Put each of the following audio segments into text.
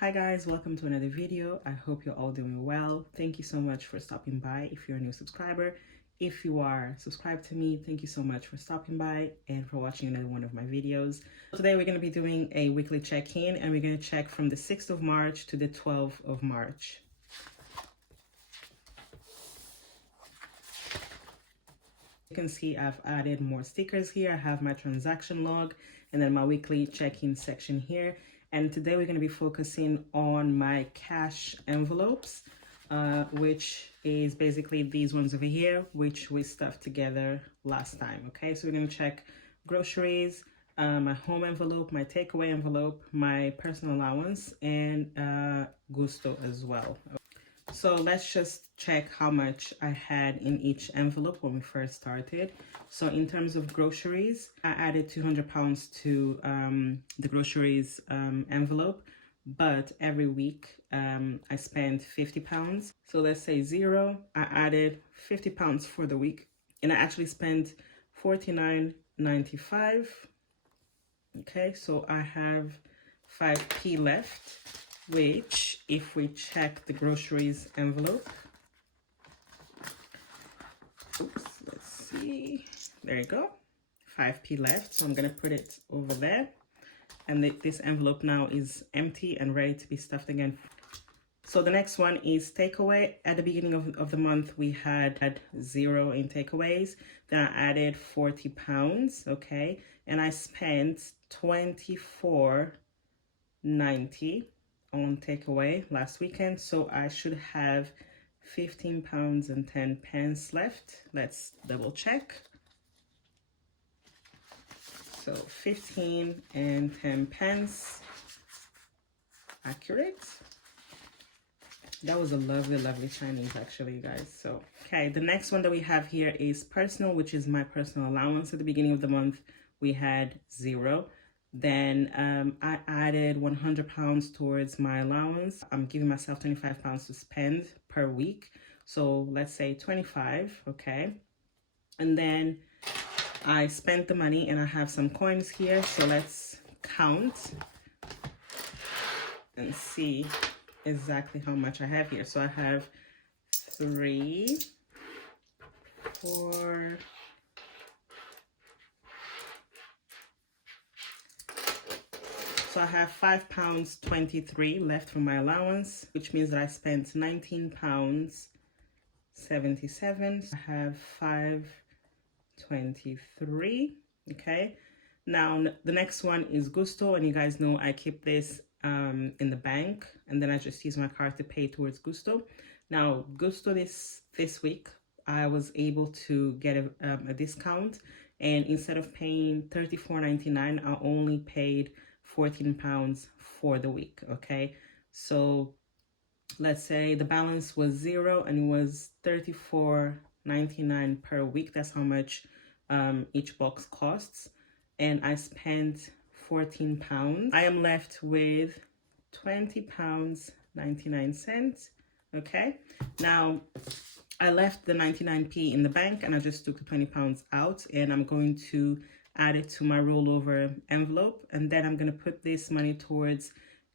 Hi guys, welcome to another video. I hope you're all doing well. Thank you so much for stopping by if you're a new subscriber. If you are subscribed to me, thank you so much for stopping by and for watching another one of my videos. Today we're going to be doing a weekly check-in and we're going to check from the 6th of March to the 12th of March. You can see I've added more stickers here. I have my transaction log and then my weekly check-in section here. And today we're going to be focusing on my cash envelopes, which is basically these ones over here, which we stuffed together last time. Okay, so we're going to check groceries, my home envelope, my takeaway envelope, my personal allowance, and Gusto as well. So let's just check how much I had in each envelope when we first started. So in terms of groceries, I added £200 to the groceries envelope, but every week I spent £50. So let's say 0, I added £50 for the week, and I actually spent $49.95. Okay, so I have 5p left, which if we check the groceries envelope, oops, let's see, there you go, 5p left. So I'm going to put it over there, and this envelope now is empty and ready to be stuffed again. So the next one is takeaway. At the beginning of the month we had 0 in takeaways, then I added £40, okay, and I spent $24.90 on takeaway last weekend, so I should have £15.10 left. Let's double check. So 15.10, accurate. That was a lovely Chinese actually, guys. So okay, the next one that we have here is personal, which is my personal allowance. At the beginning of the month we had 0. Then I added £100 towards my allowance. I'm giving myself £25 to spend per week. So let's say 25, okay? And then I spent the money and I have some coins here. So let's count and see exactly how much I have here. So I have 3, 4, so I have £5.23 left from my allowance, which means that I spent £19.77. I have £5.23. Okay. Now the next one is Gusto, and you guys know I keep this in the bank, and then I just use my card to pay towards Gusto. Now Gusto this week I was able to get a discount, and instead of paying $34.99, I only paid £14 for the week. Okay, so let's say the balance was 0 and it was $34.99 per week. That's how much each box costs, and I spent £14. I am left with £20.99. Okay, now I left the 99p in the bank and I just took the £20 out, and I'm going to add it to my rollover envelope, and then I'm going to put this money towards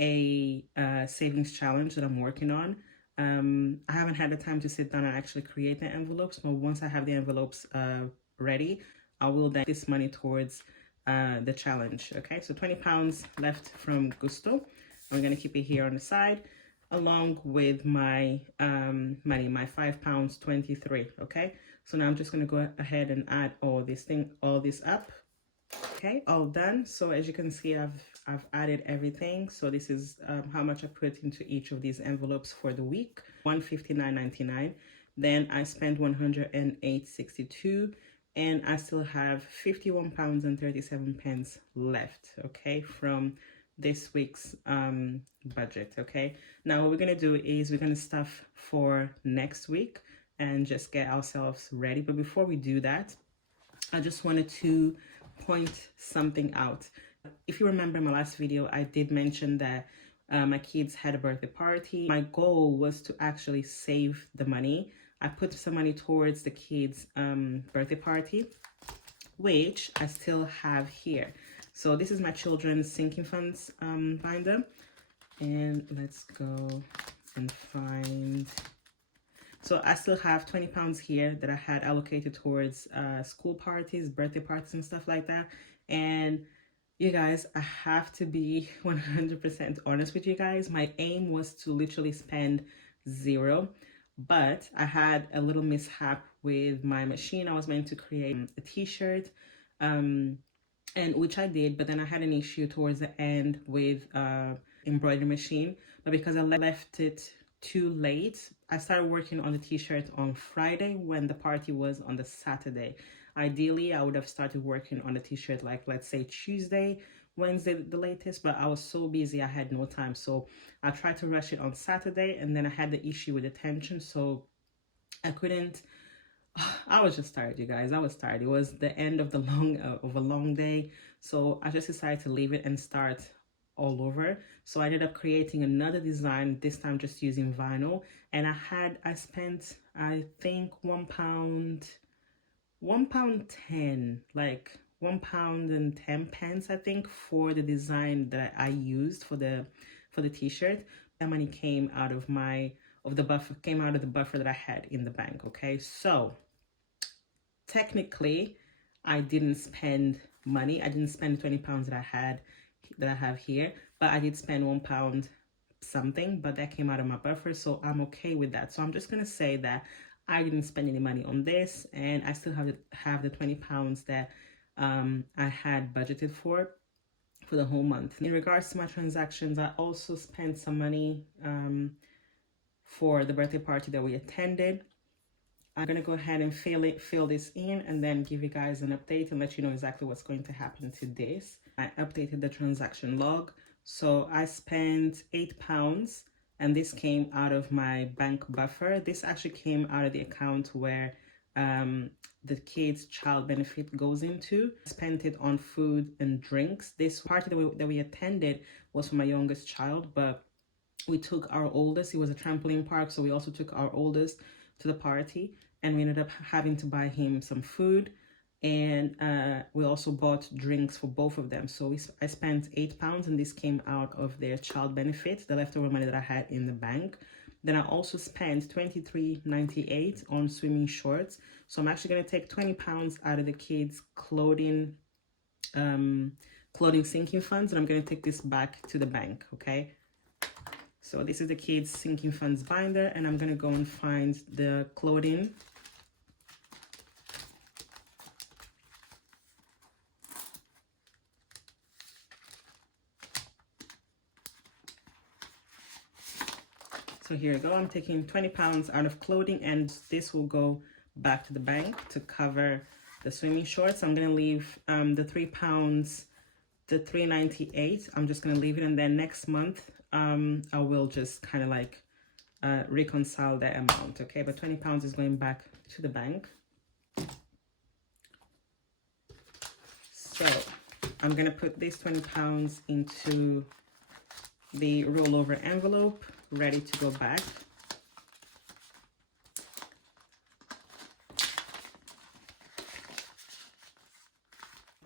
a savings challenge that I'm working on. I haven't had the time to sit down and actually create the envelopes, but once I have the envelopes ready, I will then this money towards the challenge. Okay, so £20 left from Gusto. I'm going to keep it here on the side along with my money, my £5.23. Okay, so now I'm just going to go ahead and add all this up. Okay, all done. So as you can see, I've added everything. So this is how much I put into each of these envelopes for the week. $159.99. Then I spent $108.62, and I still have £51.37 left. Okay, from this week's budget. Okay, now what we're gonna do is we're gonna stuff for next week and just get ourselves ready. But before we do that, I just wanted to point something out. If you remember my last video, I did mention that my kids had a birthday party. My goal was to actually save the money. I put some money towards the kids' birthday party, which I still have here. So this is my children's sinking funds binder. And let's go and find, so I still have 20 pounds here that I had allocated towards school parties, birthday parties and stuff like that. And you guys, I have to be 100% honest with you guys. My aim was to literally spend zero, but I had a little mishap with my machine. I was meant to create a t-shirt, and which I did, but then I had an issue towards the end with embroidery machine. But because I left it too late, I started working on the t-shirt on Friday when the party was on the Saturday. Ideally, I would have started working on the t-shirt like, let's say Tuesday, Wednesday, the latest, but I was so busy I had no time. So I tried to rush it on Saturday, and then I had the issue with the tension, so I couldn't. I was just tired, you guys. I was tired. It was the end of a long day, so I just decided to leave it and start all over. So I ended up creating another design, this time just using vinyl, and I spent, I think, £1.10, like £1.10, I think, for the design that I used for the t-shirt. That money came out of the buffer that I had in the bank. Okay, so technically I didn't spend money. I didn't spend 20 pounds that I have here, but I did spend £1 something, but that came out of my buffer, so I'm okay with that. So I'm just gonna say that I didn't spend any money on this, and I still have the 20 pounds that I had budgeted for the whole month. In regards to my transactions, I also spent some money for the birthday party that we attended. I'm gonna go ahead and fill this in and then give you guys an update and let you know exactly what's going to happen to this. I updated the transaction log. So I spent £8, and this came out of my bank buffer. This actually came out of the account where the kids' child benefit goes into. I spent it on food and drinks. This party that we attended was for my youngest child, but we took our oldest. It was a trampoline park, so we also took our oldest to the party, and we ended up having to buy him some food, and we also bought drinks for both of them. So I spent £8, and this came out of their child benefit, the leftover money that I had in the bank. Then I also spent £23.98 on swimming shorts. So I'm actually going to take £20 out of the kids' clothing sinking funds, and I'm going to take this back to the bank. Okay, so this is the kids' sinking funds binder, and I'm going to go and find the clothing. So here we go. I'm taking £20 out of clothing, and this will go back to the bank to cover the swimming shorts. I'm going to leave the £3, the $3.98. I'm just going to leave it, and then next month I will just kind of like reconcile that amount. Okay, but £20 is going back to the bank. So I'm going to put these £20 into the rollover envelope, ready to go back.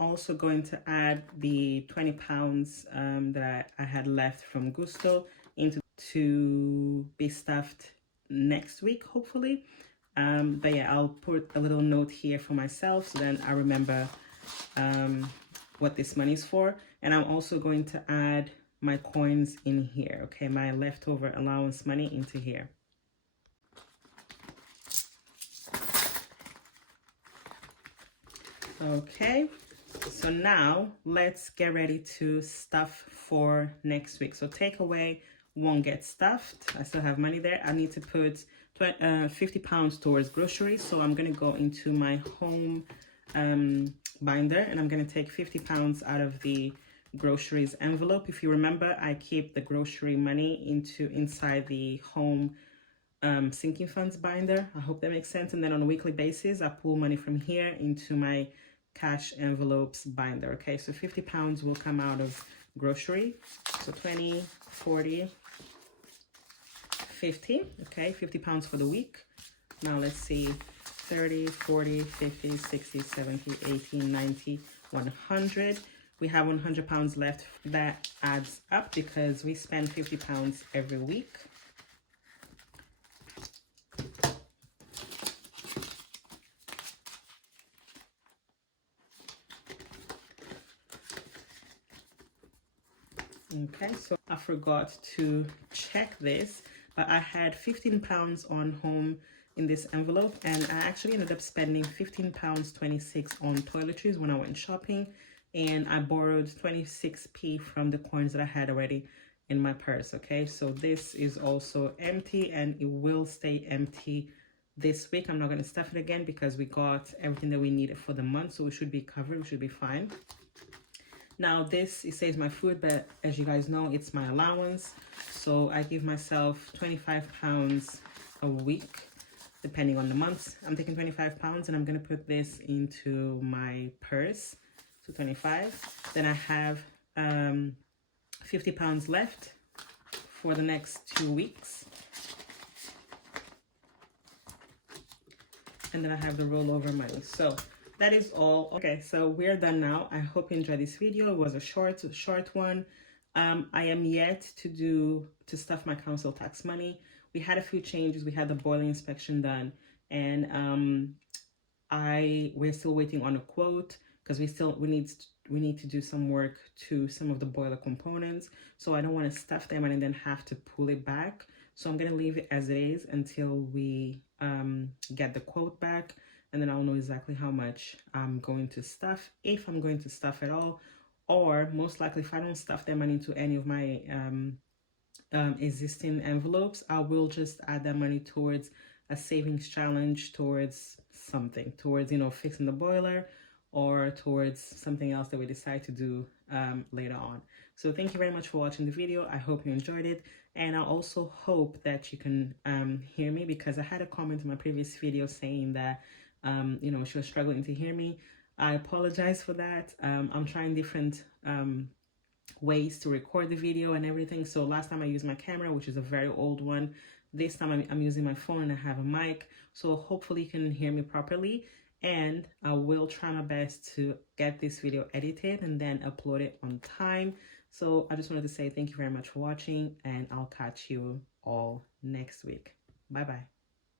Also going to add the £20 that I had left from Gusto into to be stuffed next week, hopefully. But yeah, I'll put a little note here for myself so then I remember what this money is for. And I'm also going to add my coins in here, okay, my leftover allowance money into here. Okay, so now let's get ready to stuff for next week. So takeaway won't get stuffed. I still have money there. I need to put £50 towards groceries. So I'm going to go into my home binder, and I'm going to take £50 out of the groceries envelope. If you remember, I keep the grocery money inside the home sinking funds binder. I hope that makes sense. And then on a weekly basis, I pull money from here into my cash envelopes binder. Okay, so £50 will come out of grocery. So 20, 40, 50. Okay, £50 for the week. Now let's see, 30, 40, 50, 60, 70, 80, 90, 100. we have 100 pounds left. That adds up because we spend 50 pounds every week. Okay, so I forgot to check this, but I had 15 pounds on home in this envelope, and I actually ended up spending 15 pounds 26 on toiletries when I went shopping, and I borrowed 26p from the coins that I had already in my purse. Okay, so this is also empty, and it will stay empty this week. I'm not going to stuff it again because we got everything that we needed for the month, so we should be covered, we should be fine. Now this, it says my food, but as you guys know, it's my allowance. So I give myself 25 pounds a week, depending on the months. I'm taking 25 pounds and I'm gonna put this into my purse, so 25. Then I have 50 pounds left for the next 2 weeks. And then I have the rollover money. So that is all. Okay, so we're done now. I hope you enjoyed this video. It was a short one. I am yet to stuff my council tax money. We had a few changes. We had the boiler inspection done, and we're still waiting on a quote because we need to do some work to some of the boiler components. So I don't want to stuff them and then have to pull it back. So I'm gonna leave it as it is until we get the quote back. And then I'll know exactly how much I'm going to stuff, if I'm going to stuff at all, or most likely if I don't stuff them into any of my existing envelopes, I will just add that money towards a savings challenge, towards something, towards, you know, fixing the boiler, or towards something else that we decide to do later on. So thank you very much for watching the video. I hope you enjoyed it. And I also hope that you can hear me, because I had a comment in my previous video saying that you know, she was struggling to hear me. I apologize for that. I'm trying different ways to record the video and everything. So last time I used my camera, which is a very old one. This time I'm using my phone and I have a mic. So hopefully you can hear me properly. And I will try my best to get this video edited and then upload it on time. So I just wanted to say thank you very much for watching, and I'll catch you all next week. Bye bye.